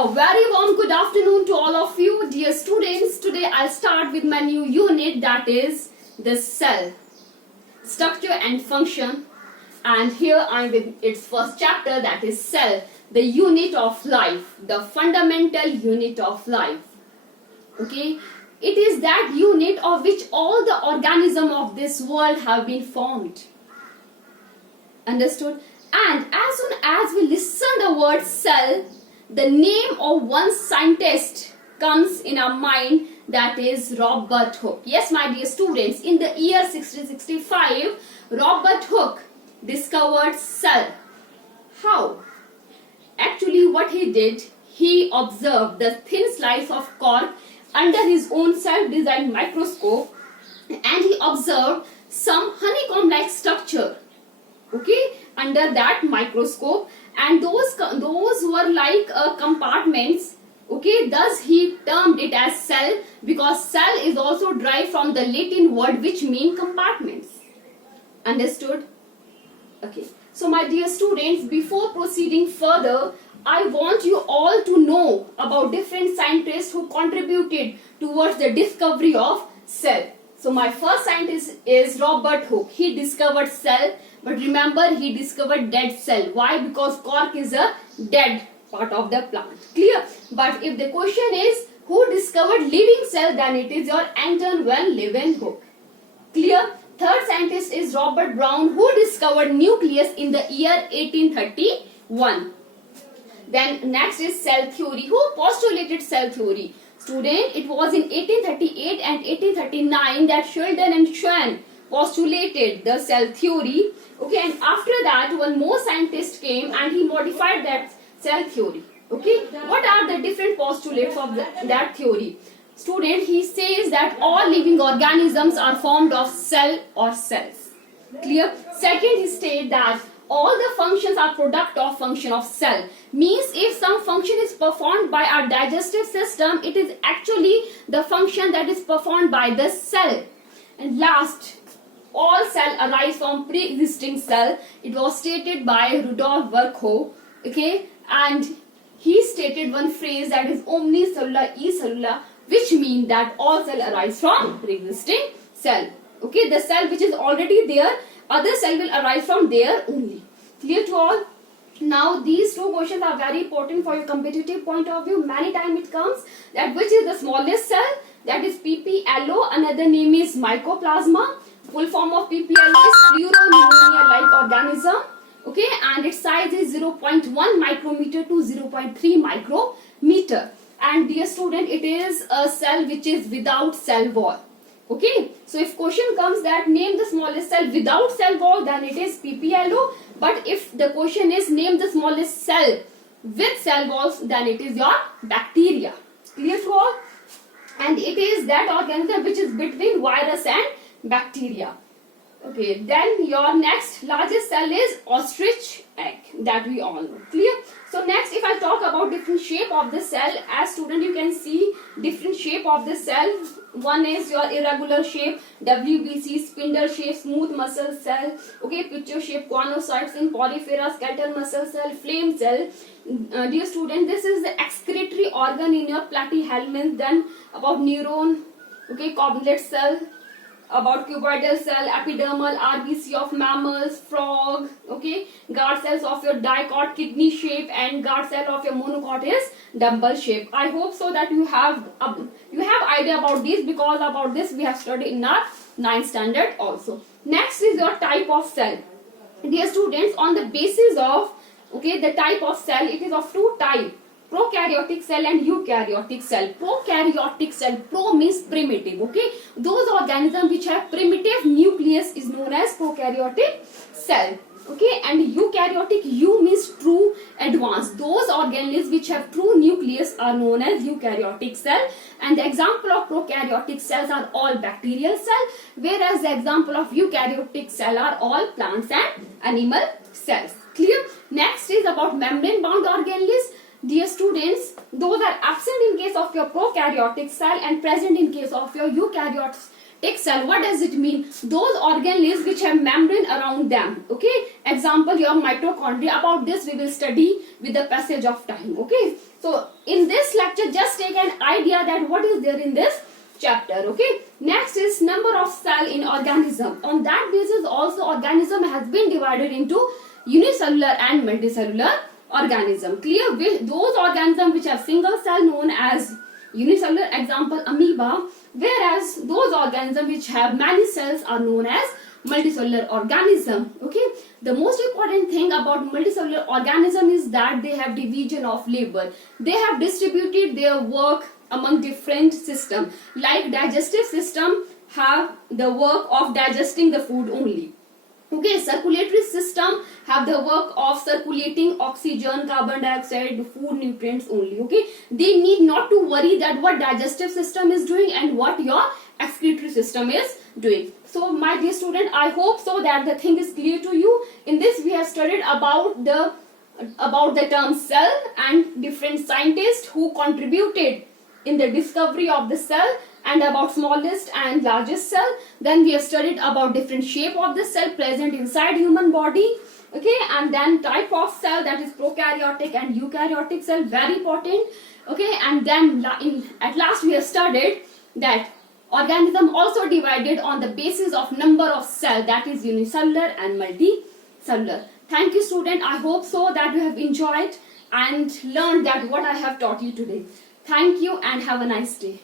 A very warm good afternoon to all of you, dear students. Today I'll start with my new unit, that is the cell, structure and function. And here I'm with its first chapter, that is cell, the unit of life, the fundamental unit of life. Okay, it is that unit of which all the organisms of this world have been formed. Understood? And as soon as we listen the word cell, the name of one scientist comes in our mind, that is Robert Hooke. Yes, my dear students, in the year 1665, Robert Hooke discovered cell. How? Actually, what he did, he observed the thin slice of cork under his own self-designed microscope, and he observed some honeycomb-like structure, okay, under that microscope, and those were like compartments, okay. Thus he termed it as cell, because cell is also derived from the Latin word which mean compartments. Understood? Okay, so my dear students, before proceeding further, I want you all to know about different scientists who contributed towards the discovery of cell. So my first scientist is Robert Hooke. He discovered cell, but remember, he discovered dead cell. Why? Because cork is a dead part of the plant. Clear? But if the question is who discovered living cell, then it is your Anton van Leeuwenhoek. Clear? Third scientist is Robert Brown, who discovered nucleus in the year 1831. Then next is cell theory. Who postulated cell theory? Student, it was in 1838 and 1839 that Sheldon and Schwann postulated the cell theory. Okay, and after that one more scientist came and he modified that cell theory. Okay, what are the different postulates of that theory? Student, he says that all living organisms are formed of cell or cells. Clear? Second, he states that all the functions are product of function of cell. Means if some function is performed by our digestive system, it is actually the function that is performed by the cell. And last, all cell arise from pre-existing cell. It was stated by Rudolf Virchow. Okay, and he stated one phrase, that is omnicellular e cellula, which means that all cell arise from pre-existing cell. Okay, the cell which is already there, other cell will arise from there only. Clear to all? Now these two questions are very important for your competitive point of view. Many times it comes that which is the smallest cell, that is PPLO. Another name is mycoplasma. Full form of PPLO is pleuropneumonia-like organism. Okay, and its size is 0.1 micrometer to 0.3 micrometer. And dear student, it is a cell which is without cell wall. Okay, so if question comes that name the smallest cell without cell wall, then it is PPLO. But if the question is name the smallest cell with cell walls, then it is your bacteria. Clear to all? And it is that organism which is between virus and bacteria. Okay, then your next largest cell is ostrich egg, that we all know. Clear? So next, if I talk about different shape of the cell, as student you can see different shape of the cell. One is your irregular shape, WBC, spindle shape, smooth muscle cell, okay, picture shape, choanocytes in polyphera, skeletal muscle cell, flame cell. Dear student, this is the excretory organ in your platyhelminth. Then about neuron, okay, goblet cell, about cuboidal cell, epidermal, RBC of mammals, frog, okay, guard cells of your dicot, kidney shape, and guard cell of your monocot is dumbbell shape. I hope so that you have idea about this, because about this we have studied in our 9th standard also. Next is your type of cell. Dear students, on the basis of, okay, the type of cell, it is of two types. Prokaryotic cell and eukaryotic cell. Prokaryotic cell, pro means primitive, okay. Those organisms which have primitive nucleus is known as prokaryotic cell, okay. And eukaryotic, eu means true, advanced. Those organisms which have true nucleus are known as eukaryotic cell. And the example of prokaryotic cells are all bacterial cell, whereas the example of eukaryotic cell are all plants and animal cells. Clear? Next is about membrane bound organisms. Dear students, those are absent in case of your prokaryotic cell and present in case of your eukaryotic Take cell, what does it mean? Those organelles which have membrane around them. Okay, example your mitochondria. About this we will study with the passage of time. Okay, so in this lecture just take an idea that what is there in this chapter. Okay, next is number of cell in organism. On that basis also organism has been divided into unicellular and multicellular organism. Clear? Those organisms which have single cell known as unicellular, example amoeba, whereas those organisms which have many cells are known as multicellular organism. Okay, the most important thing about multicellular organism is that they have division of labor. They have distributed their work among different systems. Like digestive system have the work of digesting the food only. Okay, circulatory system have the work of circulating oxygen, carbon dioxide, food, nutrients only. Okay, they need not to worry that what digestive system is doing and what your excretory system is doing. So my dear student, I hope so that the thing is clear to you. In this we have studied about the term cell and different scientists who contributed in the discovery of the cell, and about smallest and largest cell. Then we have studied about different shape of the cell present inside human body. Okay, and then type of cell, that is prokaryotic and eukaryotic cell, very important. Okay, and then at last we have studied that organism also divided on the basis of number of cell, that is unicellular and multicellular. Thank you student, I hope so that you have enjoyed and learned that what I have taught you today. Thank you and have a nice day.